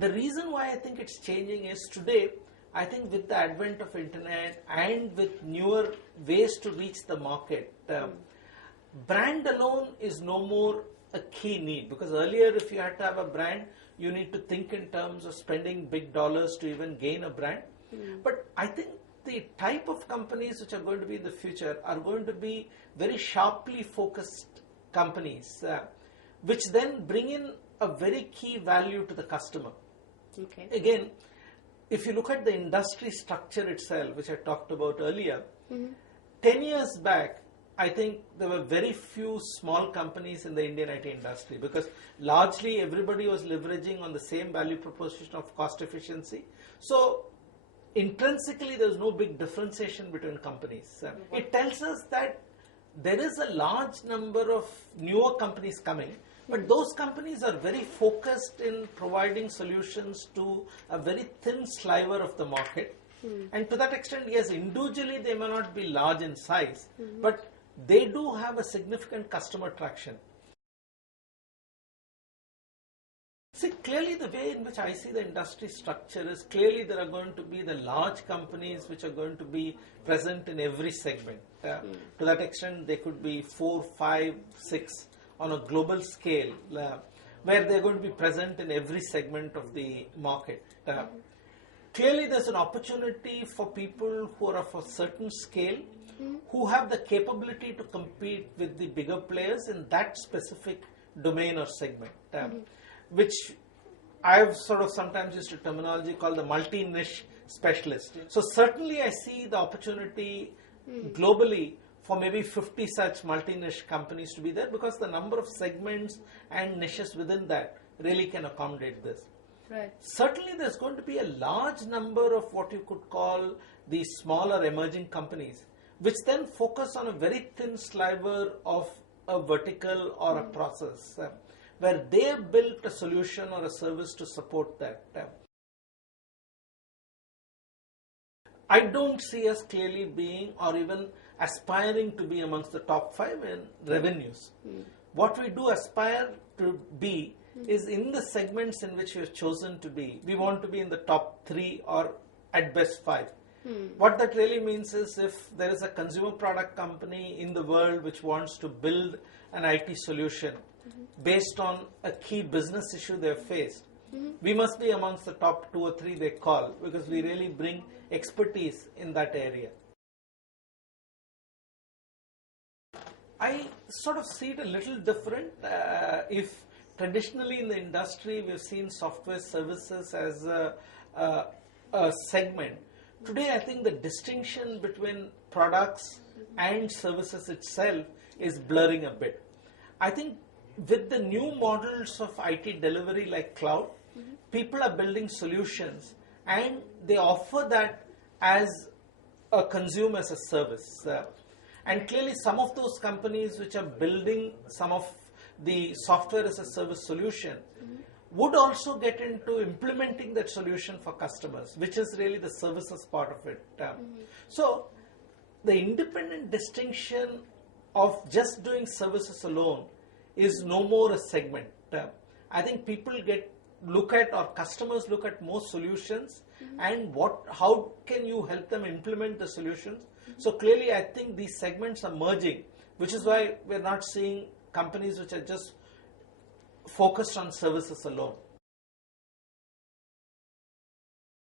The reason why I think it's changing is today, I think with the advent of internet and with newer ways to reach the market, brand alone is no more a key need, because earlier if you had to have a brand, you need to think in terms of spending big dollars to even gain a brand. But I think the type of companies which are going to be in the future are going to be very sharply focused companies, which then bring in a very key value to the customer. Okay. Again, if you look at the industry structure itself, which I talked about earlier, 10 years back, I think there were very few small companies in the Indian IT industry, because largely everybody was leveraging on the same value proposition of cost efficiency. So intrinsically, there's no big differentiation between companies. It tells us that there is a large number of newer companies coming, but those companies are very focused in providing solutions to a very thin sliver of the market. And to that extent, yes, individually they may not be large in size, but they do have a significant customer traction. See, clearly the way in which I see the industry structure is, clearly there are going to be the large companies which are going to be present in every segment. To that extent, they could be 4, 5, 6 on a global scale, where they're going to be present in every segment of the market. Clearly there's an opportunity for people who are of a certain scale, who have the capability to compete with the bigger players in that specific domain or segment, which I've sort of sometimes used a terminology called the multi-niche specialist. So certainly I see the opportunity globally for maybe 50 such multi-niche companies to be there, because the number of segments and niches within that really can accommodate this. Right. Certainly there's going to be a large number of what you could call the smaller emerging companies, which then focus on a very thin sliver of a vertical or a process, where they have built a solution or a service to support that. I don't see us clearly being or even aspiring to be amongst the top 5 in revenues. What we do aspire to be is in the segments in which we have chosen to be. We want to be in the top 3 or at best 5. What that really means is, if there is a consumer product company in the world which wants to build an IT solution based on a key business issue they have faced, we must be amongst the top 2 or 3 they call, because we really bring expertise in that area. I sort of see it a little different. If traditionally in the industry we've seen software services as a segment, today I think the distinction between products and services itself is blurring a bit. I think with the new models of IT delivery like cloud, people are building solutions and they offer that as a consume as a service. And clearly some of those companies which are building some of the software as a service solution would also get into implementing that solution for customers, which is really the services part of it. So the independent distinction of just doing services alone is no more a segment. I think people look at, or customers look at more solutions and how can you help them implement the solutions. So clearly I think these segments are merging, which is why we're not seeing companies which are just focused on services alone.